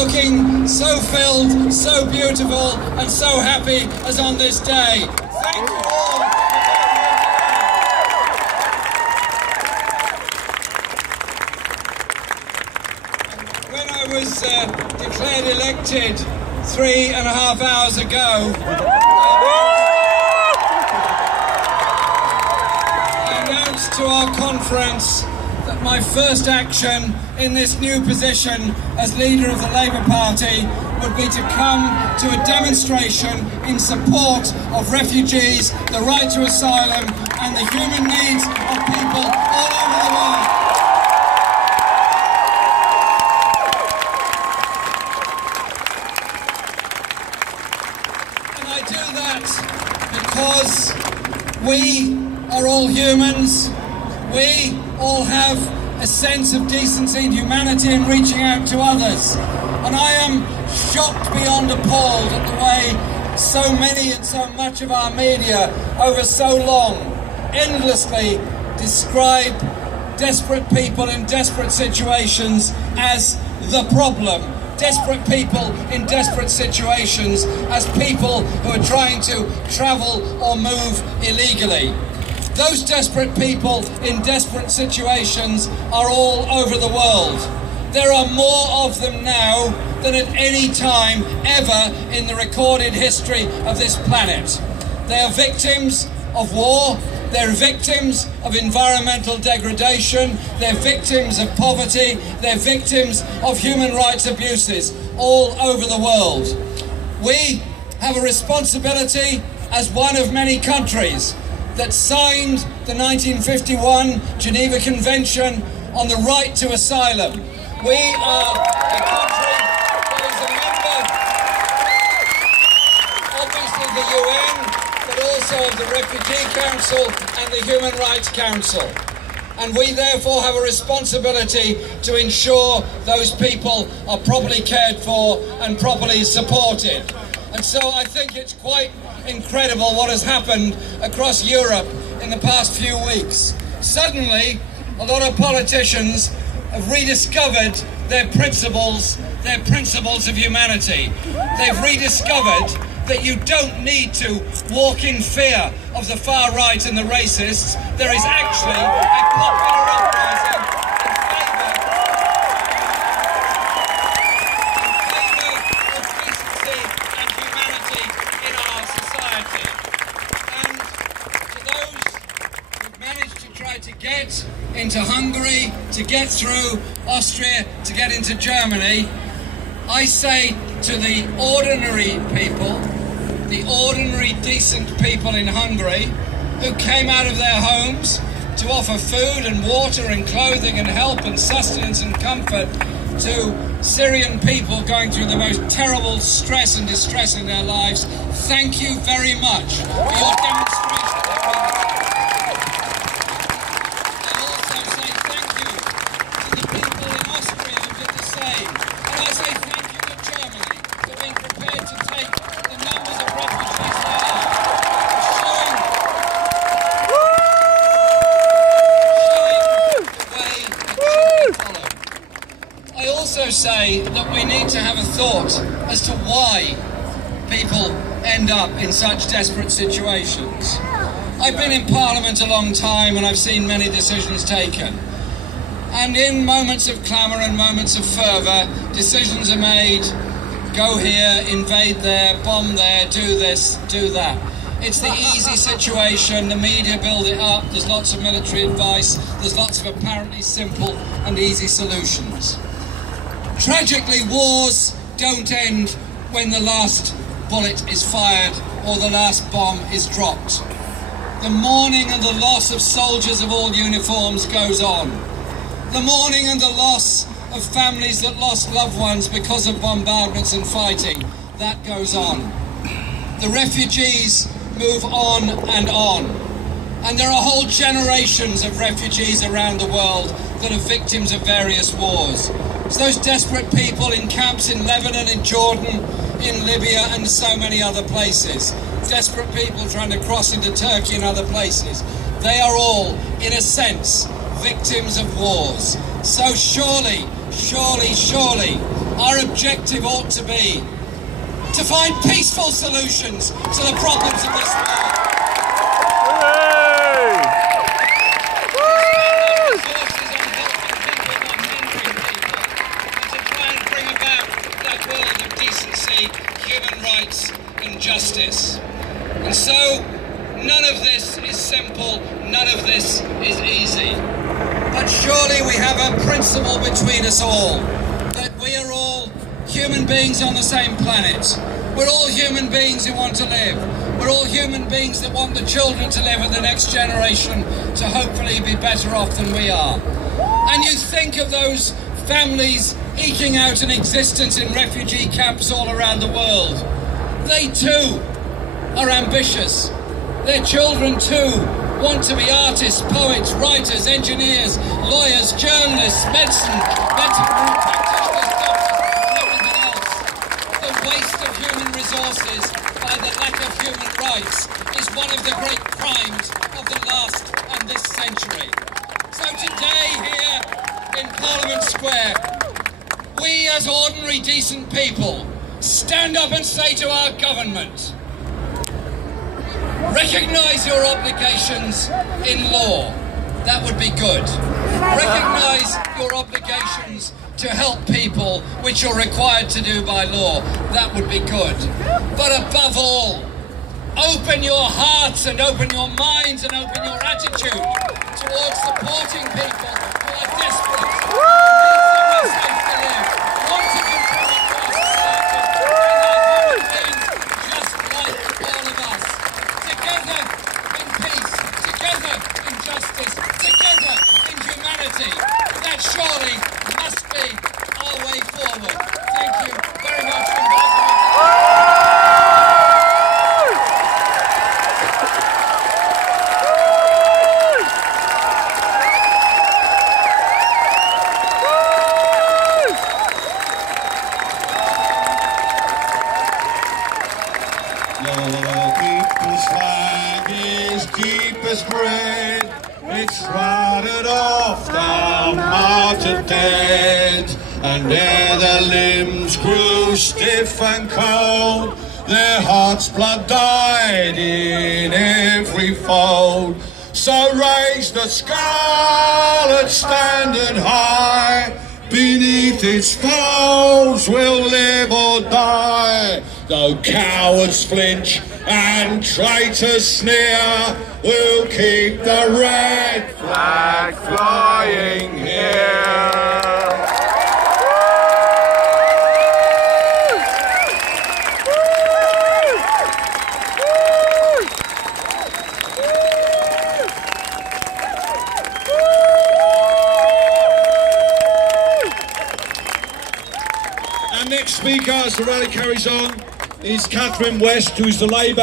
looking so filled, so beautiful, and so happy as on this day. Thank you all. When I was declared elected 3.5 hours ago, I announced to our conference that my first action in this new position as leader of the Labour Party would be to come to a demonstration in support of refugees, the right to asylum, and the human needs of people all over the world. And I do that because we are all humans. We all have a sense of decency and humanity in reaching out to others. And I am shocked beyond appalled at the way so many and so much of our media over so long endlessly describe desperate people in desperate situations as the problem. Desperate people in desperate situations as people who are trying to travel or move illegally. Those desperate people in desperate situations are all over the world. There are more of them now than at any time ever in the recorded history of this planet. They are victims of war, they're victims of environmental degradation, they're victims of poverty, they're victims of human rights abuses all over the world. We have a responsibility as one of many countries that signed the 1951 Geneva Convention on the right to asylum. We are a country that is a member, obviously, the UN, but also of the Refugee Council and the Human Rights Council. And we therefore have a responsibility to ensure those people are properly cared for and properly supported. And so I think it's quite incredible what has happened across Europe in the past few weeks. Suddenly, a lot of politicians have rediscovered their principles of humanity. They've rediscovered that you don't need to walk in fear of the far right and the racists. There is actually a popular uprising in favour of decency and humanity in our society. And to those who've managed to try to get into Hungary, to get through Austria, to get into Germany, I say to the ordinary people, the ordinary decent people in Hungary who came out of their homes to offer food and water and clothing and help and sustenance and comfort to Syrian people going through the most terrible stress and distress in their lives, thank you very much for your demonstration. I also say thank you to the people in Austria who did the same. And I say thank you to Germany for being prepared to take the numbers of refugees there are, showing the way it should be followed. I also say that we need to have a thought as to why people end up in such desperate situations. I've been in Parliament a long time and I've seen many decisions taken. And in moments of clamour and moments of fervour, decisions are made, go here, invade there, bomb there, do this, do that. It's the easy situation, the media build it up, there's lots of military advice, there's lots of apparently simple and easy solutions. Tragically, wars don't end when the last bullet is fired or the last bomb is dropped. The mourning and the loss of soldiers of all uniforms goes on. The mourning and the loss of families that lost loved ones because of bombardments and fighting, that goes on. The refugees move on and on. And there are whole generations of refugees around the world that are victims of various wars. It's those desperate people in camps in Lebanon, in Jordan, in Libya and so many other places. Desperate people trying to cross into Turkey and other places. They are all, in a sense, victims of wars. So surely, our objective ought to be to find peaceful solutions to the problems of this world. Human rights and justice. And so, none of this is simple, none of this is easy. But surely we have a principle between us all, that we are all human beings on the same planet. We're all human beings who want to live. We're all human beings that want the children to live and the next generation to hopefully be better off than we are. And you think of those families eking out an existence in refugee camps all around the world. They too are ambitious. Their children too want to be artists, poets, writers, engineers, lawyers, journalists, medicine practitioners, doctors, and everything else. The waste of human resources by the lack of human rights is one of the great crimes of the last and this century. So today here in Parliament Square, we as ordinary decent people stand up and say to our government, recognise your obligations in law. That would be good. Recognise your obligations to help people, which you're required to do by law. That would be good. But above all, open your hearts and open your minds and open your attitude towards supporting people who are desperate. That surely must be our way forward. Thank you very much for inviting The people's flag is deep as bread. It's rotted off down martyred dead, and there their limbs grew stiff and cold, their heart's blood died in every fold. So raise the scarlet standard high, beneath its folds we'll live or die. Though cowards flinch and traitors sneer, we'll keep the red flag flying here. Our next speaker, as the rally carries on, is Catherine West, who's the Labour